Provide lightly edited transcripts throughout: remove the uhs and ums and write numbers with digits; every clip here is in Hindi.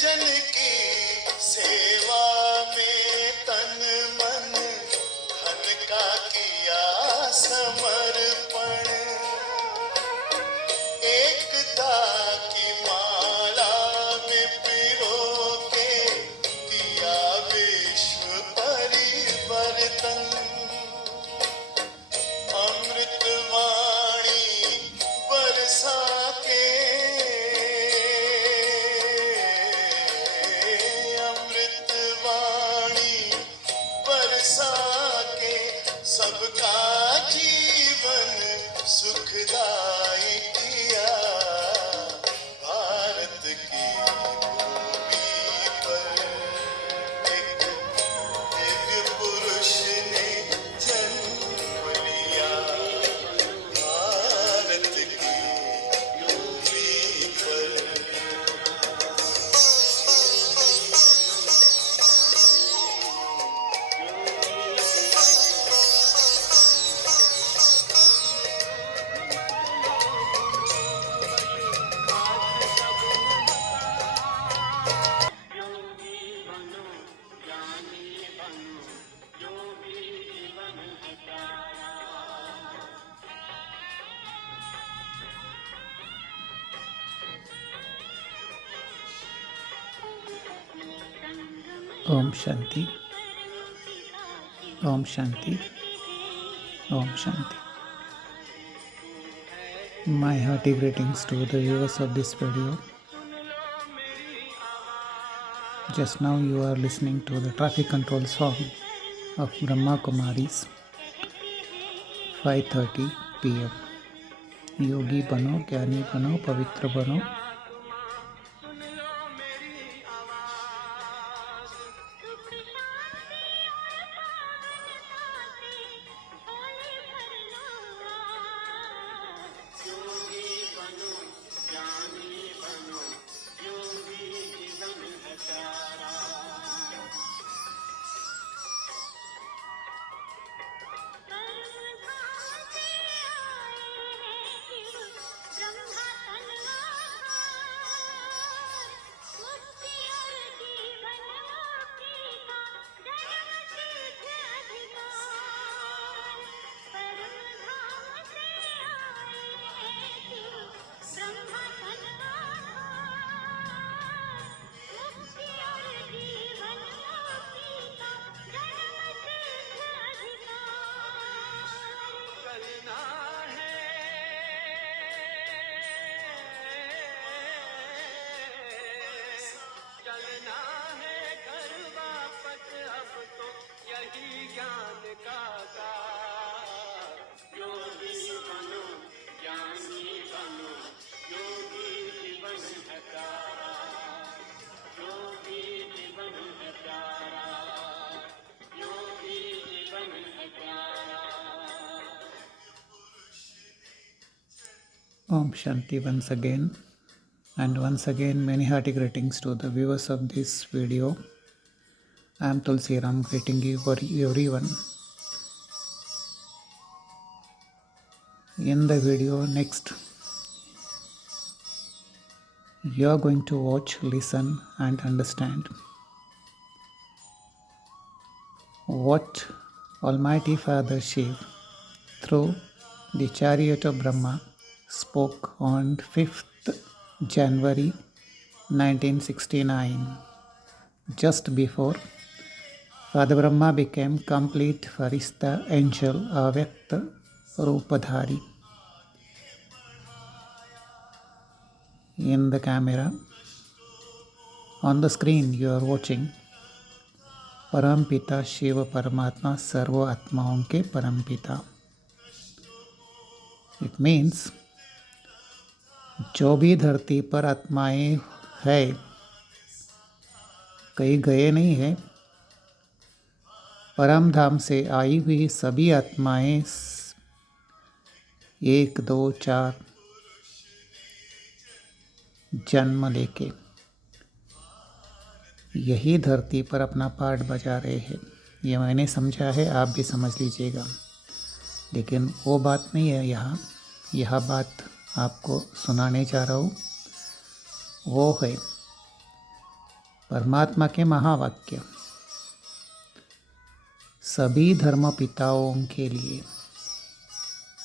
जन की सेवा में तन मन धन का किया समर्पण। एकता की माला में पिरो के किया विश्व परिवर्तन। अमृत वाणी बरसा के, अमृत वाणी बरसा के सबका जीवन सुखदाई किया। भारत की भूमि पर एक दिव्य पुरुष ने जन्म लिया। भारत की भूमि पर Om Shanti, Om Shanti, Om Shanti. My hearty greetings to the viewers of this video. Just now you are listening to the traffic control song of Brahma Kumaris, 5:30 p.m. योगी बनो, ज्ञानी बनो, पवित्र बनो. Om Shanti once again, and once again many hearty greetings to the viewers of this video. I am Tulsi Ram greeting you for everyone. In the video next, you are going to watch, listen and understand what Almighty Father Shiv through the chariot of Brahma spoke on 5th January 1969, just before Father Brahma became complete Farishta angel Avyakta Rupadhari. In the camera, on the screen you are watching परमपिता शिव परमात्मा सर्व आत्माओं के परमपिता. It means जो भी धरती पर आत्माएं है, कहीं गए नहीं है, परम धाम से आई हुई सभी आत्माएं 1, 2, 4 जन्म लेके यही धरती पर अपना पार्ट बजा रहे हैं. ये मैंने समझा है, आप भी समझ लीजिएगा. लेकिन वो बात नहीं है यहाँ. यह बात आपको सुनाने जा रहा हूँ. वो है परमात्मा के महावाक्य सभी धर्म पिताओं के लिए।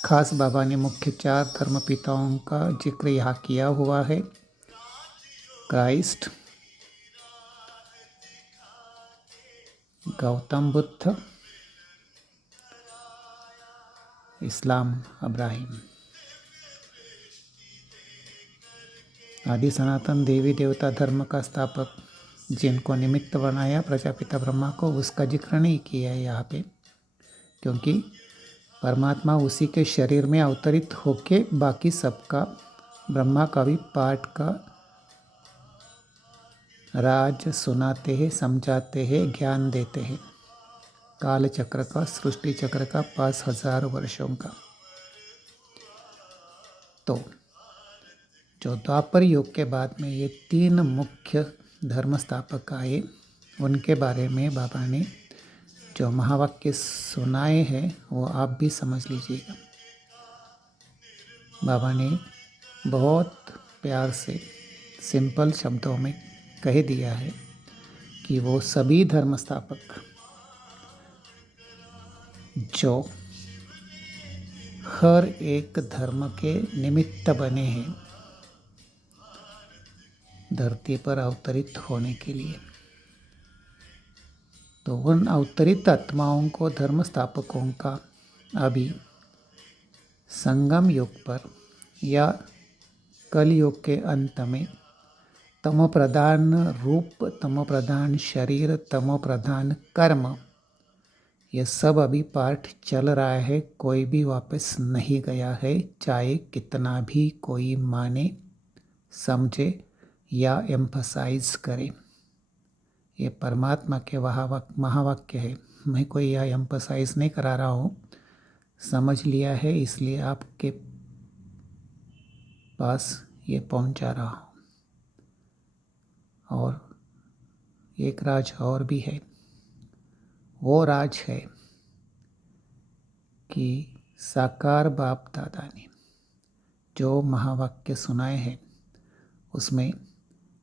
खास बाबा ने मुख्य 4 धर्म पिताओं का जिक्र यहाँ किया हुआ है। क्राइस्ट, गौतम बुद्ध, इस्लाम अब्राहिम। आदि सनातन देवी देवता धर्म का स्थापक जिनको निमित्त बनाया प्रजापिता ब्रह्मा को, उसका जिक्र नहीं किया है यहाँ पे, क्योंकि परमात्मा उसी के शरीर में अवतरित होके बाकी सबका, ब्रह्मा का भी पाठ का राज सुनाते हैं, समझाते हैं, ज्ञान देते हैं। काल चक्र का, सृष्टि चक्र का 5000 वर्षों का। तो जो द्वापर युग के बाद में ये 3 मुख्य धर्म स्थापक आए, उनके बारे में बाबा ने जो महावाक्य सुनाए हैं वो आप भी समझ लीजिएगा। बाबा ने बहुत प्यार से सिंपल शब्दों में कह दिया है कि वो सभी धर्म स्थापक जो हर एक धर्म के निमित्त बने हैं धरती पर अवतरित होने के लिए, तो उन अवतरित आत्माओं को, धर्म स्थापकों का अभी संगम युग पर या कलयुग के अंत में तमो प्रधान रूप, तमो प्रधान शरीर, तमो प्रधान कर्म, ये सब अभी पाठ चल रहा है। कोई भी वापस नहीं गया है, चाहे कितना भी कोई माने, समझे या एम्फसाइज करे। ये परमात्मा के महावाक्य है। मैं कोई यह एम्फसाइज नहीं करा रहा हूँ, समझ लिया है इसलिए आपके पास ये पहुँचा रहा हूँ। और एक राज और भी है, वो राज है कि साकार बाप दादा ने जो महावाक्य सुनाए हैं उसमें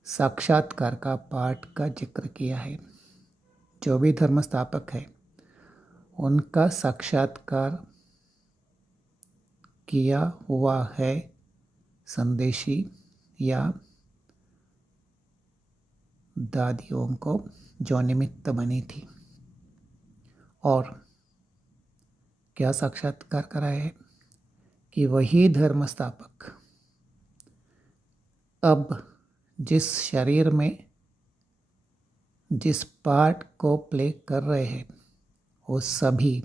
साक्षात्कार का पाठ का जिक्र किया है। जो भी धर्म स्थापक है उनका साक्षात्कार किया हुआ है संदेशी या दादियों को जो निमित्त बनी थी। और क्या साक्षात्कार कराया है कि वही धर्म स्थापक अब जिस शरीर में जिस पार्ट को प्ले कर रहे हैं वो सभी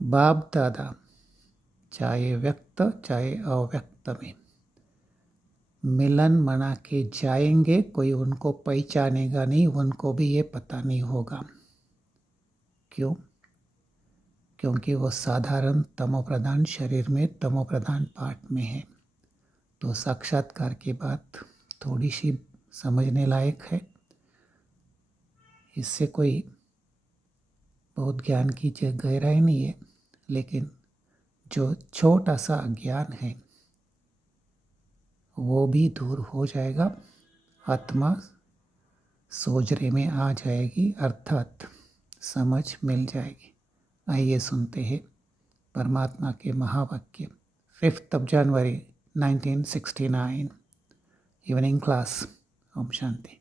बाप दादा, चाहे व्यक्त चाहे अव्यक्त में मिलन मना के जाएंगे। कोई उनको पहचानेगा नहीं, उनको भी ये पता नहीं होगा। क्यों? क्योंकि वो साधारण तमोप्रधान शरीर में, तमोप्रधान पार्ट में है। तो साक्षात्कार की बात थोड़ी सी समझने लायक है। इससे कोई बहुत ज्ञान की गहराई नहीं है, लेकिन जो छोटा सा ज्ञान है वो भी दूर हो जाएगा, आत्मा सोजरे में आ जाएगी, अर्थात समझ मिल जाएगी। आइए सुनते हैं परमात्मा के महावाक्य। 5 जनवरी 1969 evening class. Om Shanti.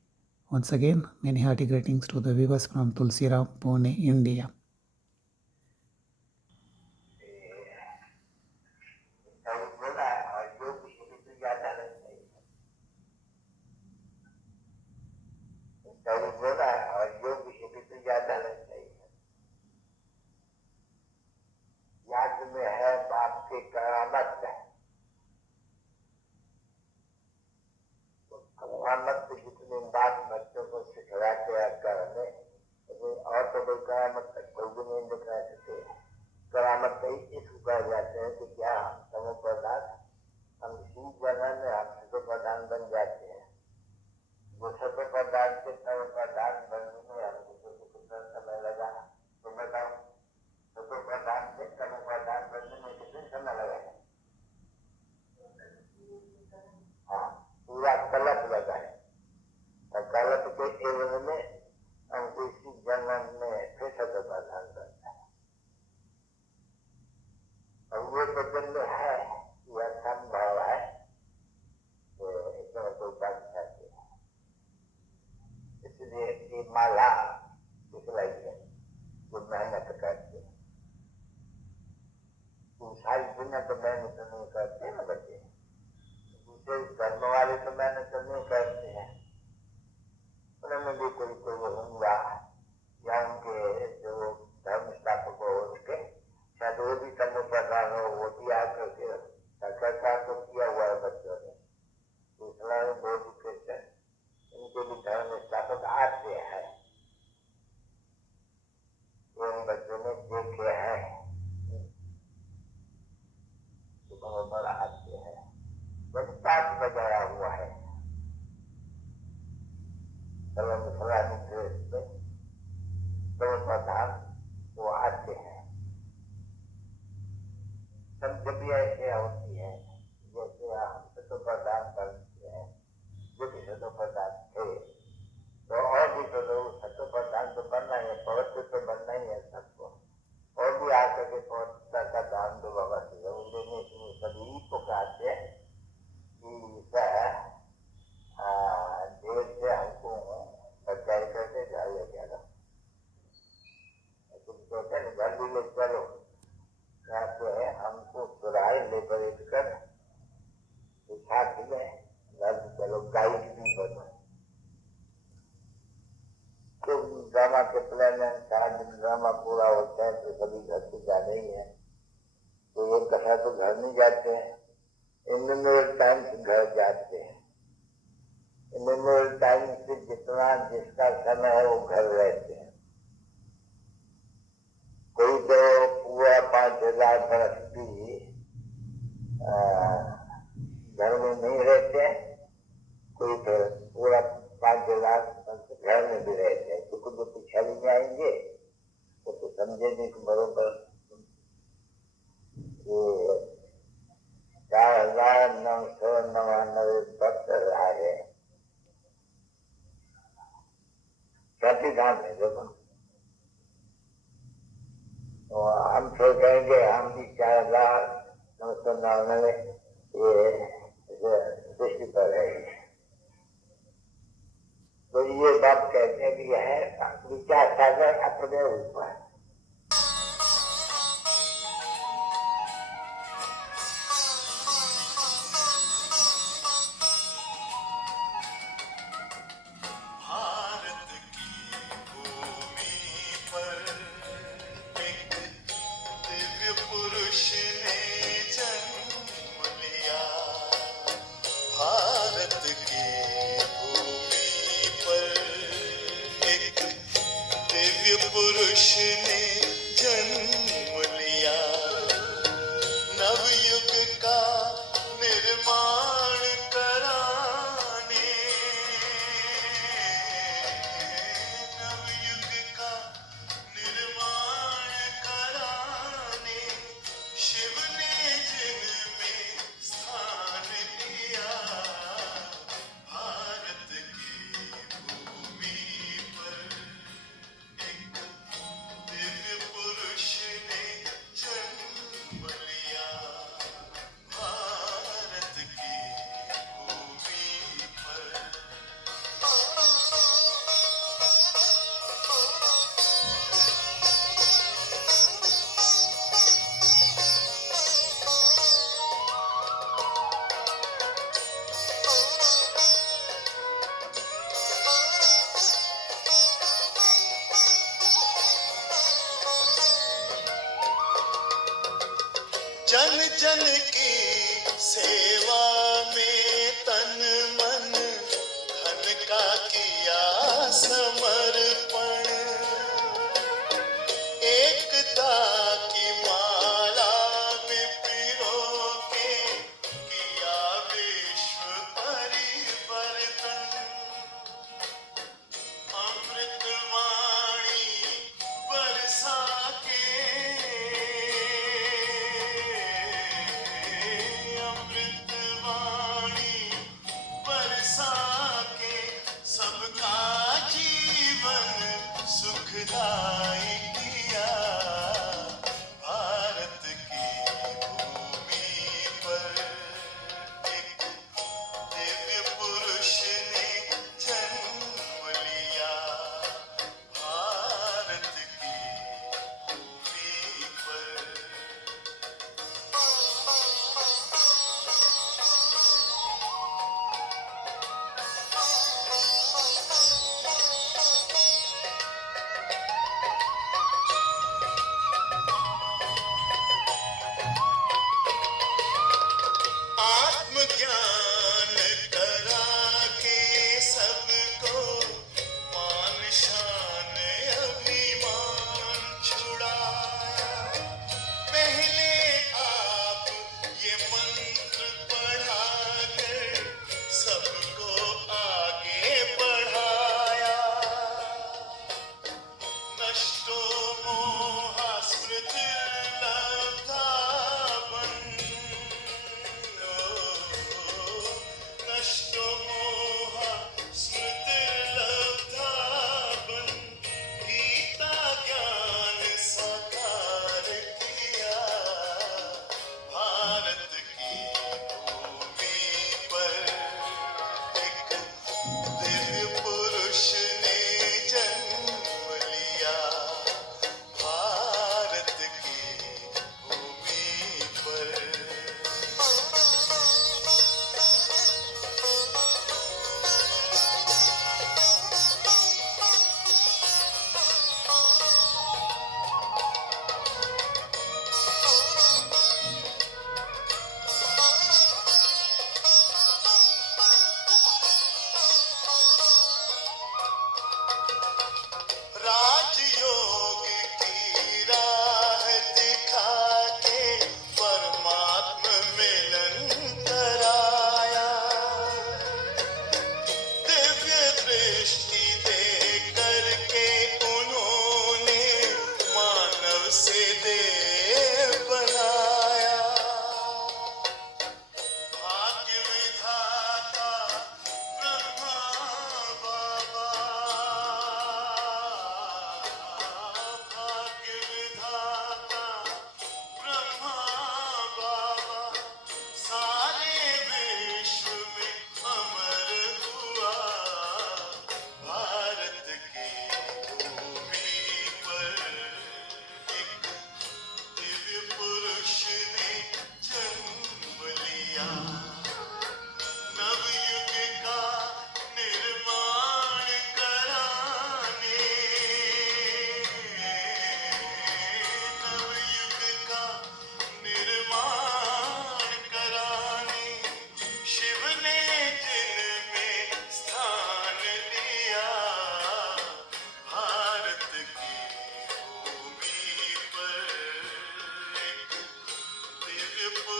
Once again, many hearty greetings to the viewers from Tulsiram, Pune, India. याद में है बाप की करामत है। करामत जितनी बात बच्चों को सिखलाते हैं करने, और तो कोई करामत कोई भी नहीं दिखा सकते। करामत कई इसको कह जाते हैं कि क्या हम तमो प्रधान, हम इसी जगह में हम सतो प्रधान बन जाते हैं। वो सतो प्रधान के तमो प्रधान बनने में हमको कितना समय लगा, तो बताओ। सतो प्रधान से तमो प्रधान बनने में कितने समय लगा है? हाँ, पूरा कलप लगा है। और कलप सारी दुनिया तो मेहनत नहीं करते ना बच्चे, दूसरे धर्म वाले तो मेहनत नहीं करते हैं, उनमें भी कोई कोई होंगे या उनके जो धर्म स्थापक हो उनके शायद वो भी कर्म प्रधान हो, वो भी आकर के सरकार तो किया हुआ है बच्चों ने, दूसरा बोर्ड क्रिश्चन इनके भी धर्म स्थापक आते हैं, उन बच्चों ने देखे हैं पर आते हैं, पाठ बजाया हुआ है फलानी ड्रेस में तो प्रधान वो आते हैं। सब जब भी ऐसे होती है जैसे हम सतो प्रदान करते हैं, जो कि सतो प्रदान थे तो और भी तो लोग सतो प्रदान तो बनना ही है, पवित्र तो बनना ही है सबको, और भी आकर के पवित्रता का दान दो बाबा से लेने के सभी को कहते हैं कि देव से हमको बचाई करके घर ले चलो, तुम कहते हैं घर भी ले चलो, कहते हैं हमको सुराय लेकर कर दिखा के घर चलो, गाइड भी बनो। तो ड्रामा के प्लान में 4 दिन ड्रामा पूरा होता है तो सभी घर से जाने ही है, तो वो कथा तो घर नहीं जाते हैं, इंडियन टाइम से घर जाते हैं, इंडियन टाइम से जितना जिसका समय है वो घर रहते हैं, कोई तो पूरा 5000 बरस भी घर में नहीं रहते हैं, कोई तो पूरा 5000 घर में भी रहते हैं, तो कुछ जो पिछाड़ी में आएंगे वो तो समझेंगे कि बरोबर 4999 भक्त रहा है, छठी धाम है देखो, तो हम तो कहेंगे हम भी 4999 ये दृष्टि पर रहेंगे, तो ये बात कहते हैं कि यह विचार सागर अपने ऊपर भारत की भूमि पर एक दिव्य पुरुष ने जन्म लिया, भारत की भूमि पर एक दिव्य पुरुष ने जन्म लिया, नवयुग का निर्माण कराने, नवयुग का निर्माण कराने शिव ने जिनमें स्थान लिया, भारत की भूमि पर एक दिव्य पुरुष ने जन्म लिया, भारत की भूमि पर। जन जन की सेवा में तन मन धन का किया समर्पण, एकता की माला में पिरो के किया विश्व परिवर्तन, अमृतवाणी बरसा के अमृतवाणी पुकार